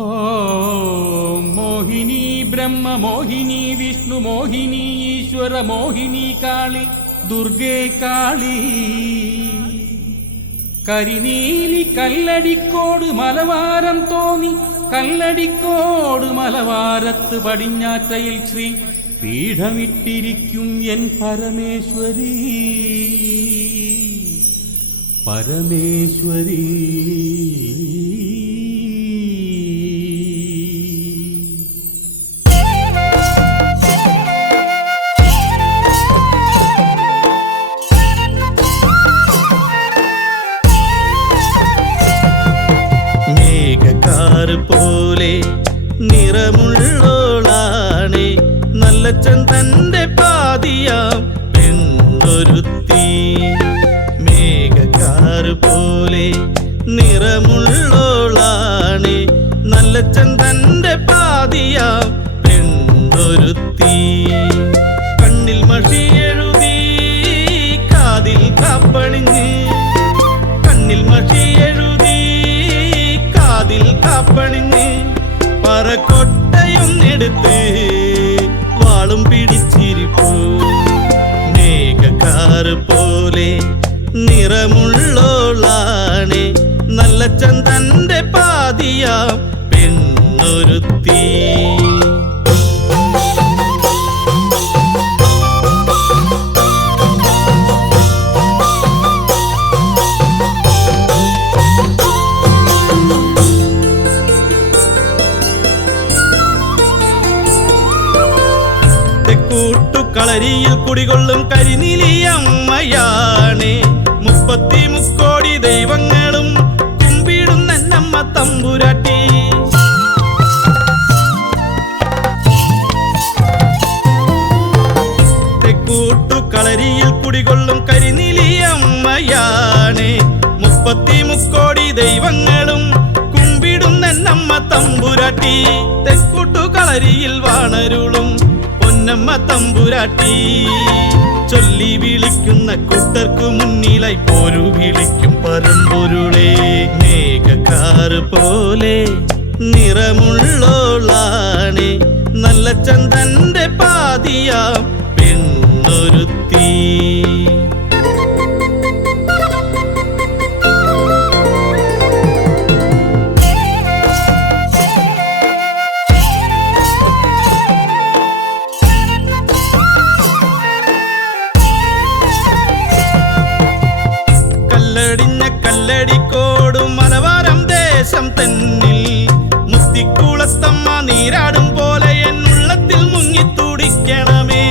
ഓം മോഹിനി ബ്രഹ്മ മോഹിനി വിഷ്ണു മോഹിനി ഈശ്വര മോഹിനി കാളി ദുർഗേ കാളി കരിനീലി കല്ലടിക്കോട് മലവാരം തോന്നി കല്ലടിക്കോട് മലവാരത്ത് പടിഞ്ഞാറ്റയിൽ ശ്രീ പീഠമിട്ടിരിക്കും എൻ പരമേശ്വരി പരമേശ്വരി. പോലെ നിറമുള്ളോളാണേ നല്ലച്ചൻ തന്റെ പാതിയാം പെണ്ണൊരുത്തി. മേഘക്കാറ് പോലെ നിറമുള്ളോളാണേ നല്ലച്ചൻ തന്റെ പാതിയാം പെണ്ണൊരുത്തി. കണ്ണിൽ മഷി എഴുതി കാതിൽ കാപ്പണിഞ്ഞ് കണ്ണിൽ മഷി എഴുതി കാതിൽ കാപ്പണിഞ്ഞ് പറക്കൊട്ടയും എടുത്ത് വാളും പിടിച്ചിരിപ്പു. മേഘക്കാറ് പോലെ നിറമുള്ളോളാണേ നല്ലച്ചൻ തന്റെ പാതിയാം പെണ്ണൊരുത്തി. കൂട്ടുകളരിയിൽ കുടികൊള്ളും കരിനീലിയമ്മയാണേ 33 കോടി ദൈവങ്ങളും കുമ്പിടുന്ന നമ്മ തമ്പുരാട്ടി. കൂട്ടുകളരിയിൽ കുടികൊള്ളും കരിനീലിയമ്മയാണേ 33 കോടി ദൈവങ്ങളും കുമ്പിടുന്ന നമ്മ തമ്പുരാട്ടി. തെക്കൂട്ടുകളരിയിൽ വാണരുളും നമ്മ തമ്പുരാട്ടി. ചൊല്ലി വിളിക്കുന്ന കൂട്ടർക്കു മുന്നിലായി പോരു വിളിക്കും പരമ്പൊരുളേ. മേഘക്കാറ് പോലെ നിറമുള്ളോളാണേ നല്ലച്ചൻ തന്റെ പാതിയാം പെണ്ണൊരുത്തി. കല്ലടിക്കോടും മലവാരം ദേശം തന്നിൽ മുത്തിക്കുളത്തമ്മ നീരാടും പോലെ എന്നുള്ളത്തിൽ മുങ്ങിത്തുടിക്കണമേ.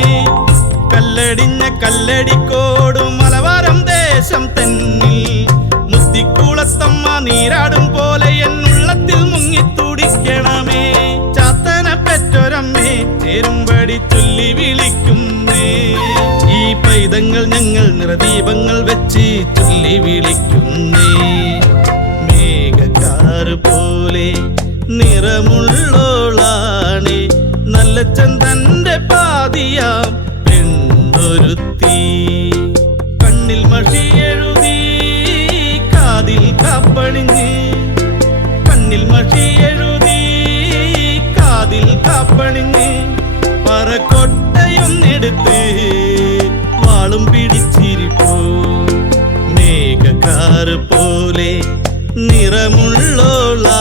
കല്ലടിക്കോടും മലവാരം ദേശം തന്നിൽ മുത്തിക്കുളത്തമ്മ നീരാടും പോലെ എന്നുള്ളത്തിൽ മുങ്ങിത്തുടിക്കണമേ. ചാത്തന പെറ്റൊരമ്മേ ചേരുംപടി ചൊല്ലി വിളിക്കുന്നേ. ഈ പൈതങ്ങൾ ഞങ്ങൾ നിറദീപങ്ങൾ വെച്ച് ചൊല്ലി വിളിക്കുന്നേ. മേഘക്കാറ് പോലെ നിറമുള്ളോളാണേ നല്ലച്ചൻ തന്റെ പാതിയാം പെണ്ണൊരുത്തി. കണ്ണിൽ മഷി എഴുതി കാതിൽ കാപ്പണിഞ്ഞ് കണ്ണിൽ മഷി എഴുതി കാതിൽ കാപ്പണിഞ്ഞ് പറക്കൊട്ടയും എടുത്ത് വാളും പിടിച്ചിരിപ്പു. മേഘക്കാറ് പോലെ നിറമുള്ളോളാ